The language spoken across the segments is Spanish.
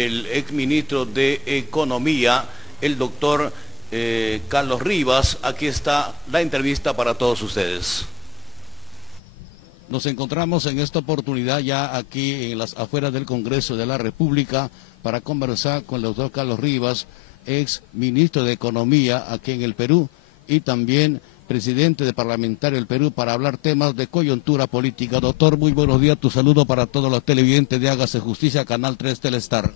El exministro de Economía, el doctor Carlos Rivas. Aquí está la entrevista para todos ustedes. Nos encontramos en esta oportunidad ya aquí en las afueras del Congreso de la República para conversar con el doctor Carlos Rivas, ex ministro de Economía aquí en el Perú y también presidente de Parlamentario del Perú, para hablar temas de coyuntura política. Doctor, muy buenos días. Tu saludo para todos los televidentes de Hágase Justicia, Canal 3 Telestar.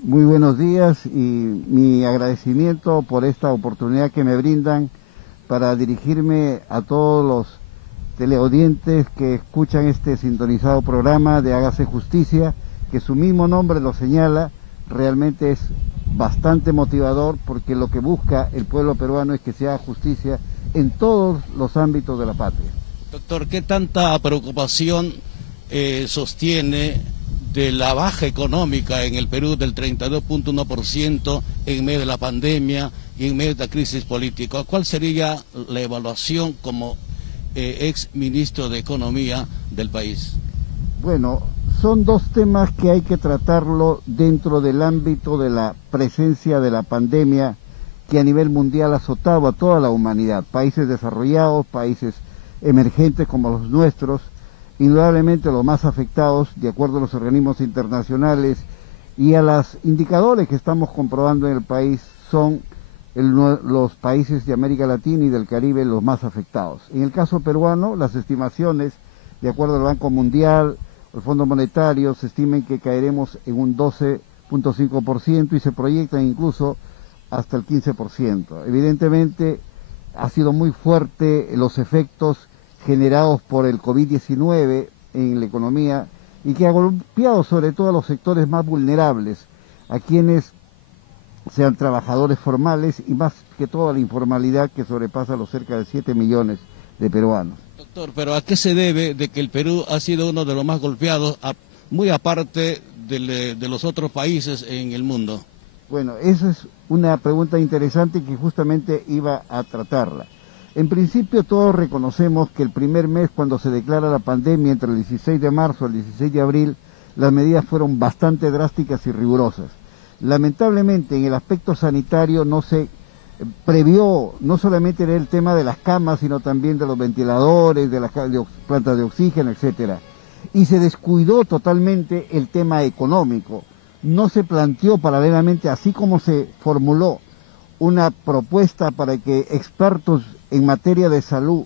Muy buenos días y mi agradecimiento por esta oportunidad que me brindan para dirigirme a todos los teleaudientes que escuchan este sintonizado programa de Hágase Justicia, que su mismo nombre lo señala. Realmente es bastante motivador, porque lo que busca el pueblo peruano es que se haga justicia en todos los ámbitos de la patria. Doctor, ¿qué tanta preocupación sostiene de la baja económica en el Perú del 32.1% en medio de la pandemia y en medio de la crisis política? ¿Cuál sería la evaluación como ex ministro de Economía del país? Bueno, son dos temas que hay que tratarlo dentro del ámbito de la presencia de la pandemia que a nivel mundial azotaba a toda la humanidad, países desarrollados, países emergentes como los nuestros. Indudablemente los más afectados, de acuerdo a los organismos internacionales y a los indicadores que estamos comprobando en el país, son los países de América Latina y del Caribe los más afectados. En el caso peruano, las estimaciones, de acuerdo al Banco Mundial, el Fondo Monetario, se estiman que caeremos en un 12.5% y se proyectan incluso hasta el 15%. Evidentemente ha sido muy fuerte los efectos generados por el COVID-19 en la economía, y que ha golpeado sobre todo a los sectores más vulnerables, a quienes sean trabajadores formales y más que todo a la informalidad, que sobrepasa los cerca de 7 millones de peruanos. Doctor, pero ¿a qué se debe de que el Perú ha sido uno de los más golpeados, muy aparte de los otros países en el mundo? Bueno, esa es una pregunta interesante que justamente iba a tratarla. En principio todos reconocemos que el primer mes, cuando se declara la pandemia, entre el 16 de marzo al 16 de abril, las medidas fueron bastante drásticas y rigurosas. Lamentablemente en el aspecto sanitario no se previó no solamente el tema de las camas, sino también de los ventiladores, de las plantas de oxígeno, etcétera. Y se descuidó totalmente el tema económico. No se planteó paralelamente, así como se formuló una propuesta para que expertos en materia de salud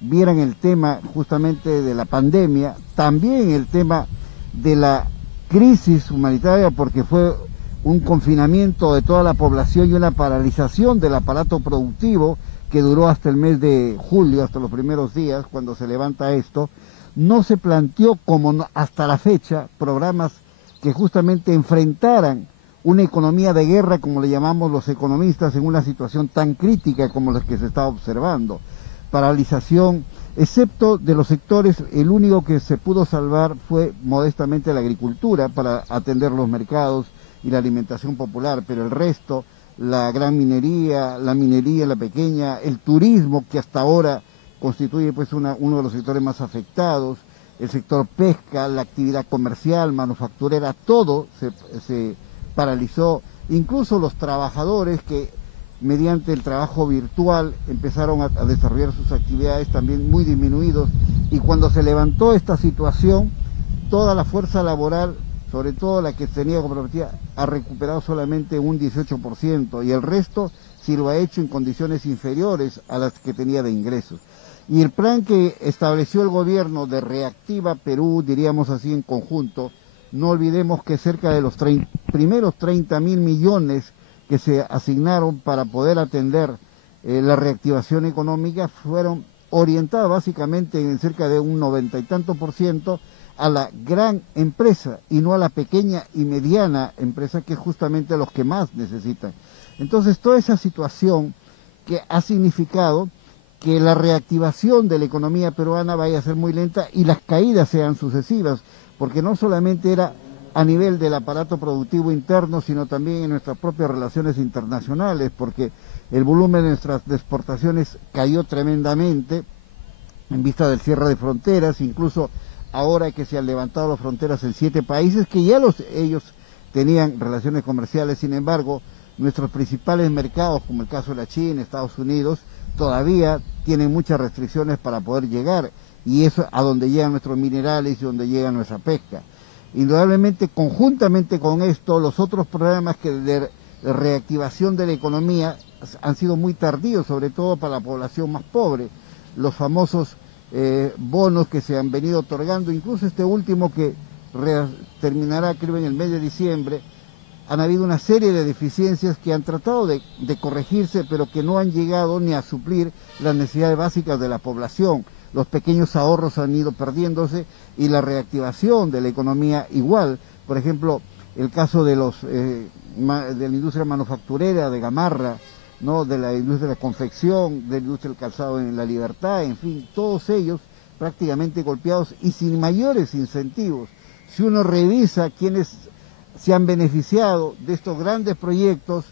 vieran el tema justamente de la pandemia, también el tema de la crisis humanitaria, porque fue un confinamiento de toda la población y una paralización del aparato productivo que duró hasta el mes de julio, hasta los primeros días, cuando se levanta esto. No se planteó, como hasta la fecha, programas que justamente enfrentaran una economía de guerra, como le llamamos los economistas, en una situación tan crítica como la que se está observando. Paralización, excepto de los sectores, el único que se pudo salvar fue modestamente la agricultura para atender los mercados y la alimentación popular, pero el resto, la gran minería, la pequeña, el turismo, que hasta ahora constituye pues uno de los sectores más afectados, el sector pesca, la actividad comercial, manufacturera, todo se paralizó. Incluso los trabajadores que mediante el trabajo virtual empezaron a desarrollar sus actividades también muy disminuidos, y cuando se levantó esta situación, toda la fuerza laboral, sobre todo la que tenía comprometida, ha recuperado solamente un 18%, y el resto sí lo ha hecho en condiciones inferiores a las que tenía de ingresos. Y el plan que estableció el gobierno de Reactiva Perú, diríamos así en conjunto, no olvidemos que cerca de los primeros 30.000 millones que se asignaron para poder atender la reactivación económica fueron orientadas básicamente en cerca de un 90 y tanto % a la gran empresa y no a la pequeña y mediana empresa, que es justamente los que más necesitan. Entonces toda esa situación que ha significado que la reactivación de la economía peruana vaya a ser muy lenta y las caídas sean sucesivas, porque no solamente era a nivel del aparato productivo interno, sino también en nuestras propias relaciones internacionales, porque el volumen de nuestras exportaciones cayó tremendamente en vista del cierre de fronteras, incluso ahora que se han levantado las fronteras en 7 países que ya ellos tenían relaciones comerciales. Sin embargo, nuestros principales mercados, como el caso de la China, Estados Unidos, todavía tienen muchas restricciones para poder llegar, y eso a donde llegan nuestros minerales y donde llega nuestra pesca. Indudablemente, conjuntamente con esto, los otros programas de reactivación de la economía han sido muy tardíos, sobre todo para la población más pobre. Los famosos bonos que se han venido otorgando, incluso este último que terminará creo en el mes de diciembre, han habido una serie de deficiencias que han tratado de corregirse, pero que no han llegado ni a suplir las necesidades básicas de la población. Los pequeños ahorros han ido perdiéndose y la reactivación de la economía igual. Por ejemplo, el caso de de la industria manufacturera, de Gamarra, ¿no?, de la industria de la confección, de la industria del calzado en La Libertad, en fin, todos ellos prácticamente golpeados y sin mayores incentivos. Si uno revisa quiénes se han beneficiado de estos grandes proyectos,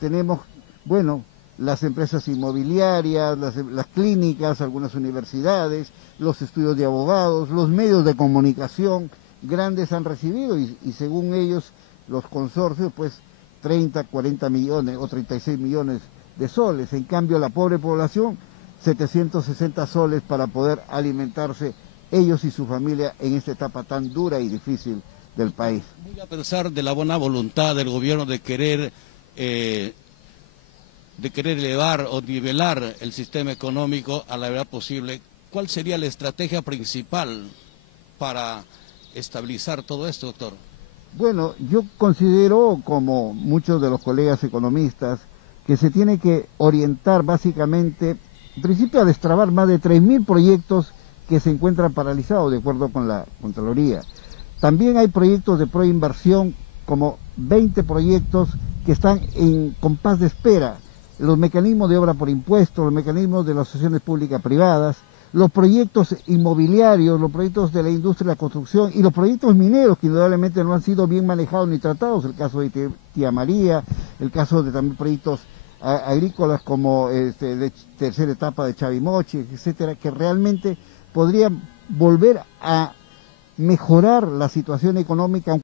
tenemos, bueno, las empresas inmobiliarias, las clínicas, algunas universidades, los estudios de abogados, los medios de comunicación, grandes han recibido y según ellos, los consorcios, pues 30, 40 millones o 36 millones de soles. En cambio, la pobre población, 760 soles para poder alimentarse ellos y su familia en esta etapa tan dura y difícil del país. Muy a pesar de la buena voluntad del gobierno de querer elevar o nivelar el sistema económico a la verdad posible, ¿cuál sería la estrategia principal para estabilizar todo esto, doctor? Bueno, yo considero, como muchos de los colegas economistas, que se tiene que orientar básicamente, en principio, a destrabar más de 3.000 proyectos que se encuentran paralizados, de acuerdo con la Contraloría. También hay proyectos de proinversión, como 20 proyectos que están en compás de espera. Los mecanismos de obra por impuestos, los mecanismos de las asociaciones públicas privadas, los proyectos inmobiliarios, los proyectos de la industria de la construcción y los proyectos mineros que indudablemente no han sido bien manejados ni tratados, el caso de Tía María, el caso de también proyectos agrícolas como de tercera etapa de Chavimochi, etcétera, que realmente podrían volver a mejorar la situación económica.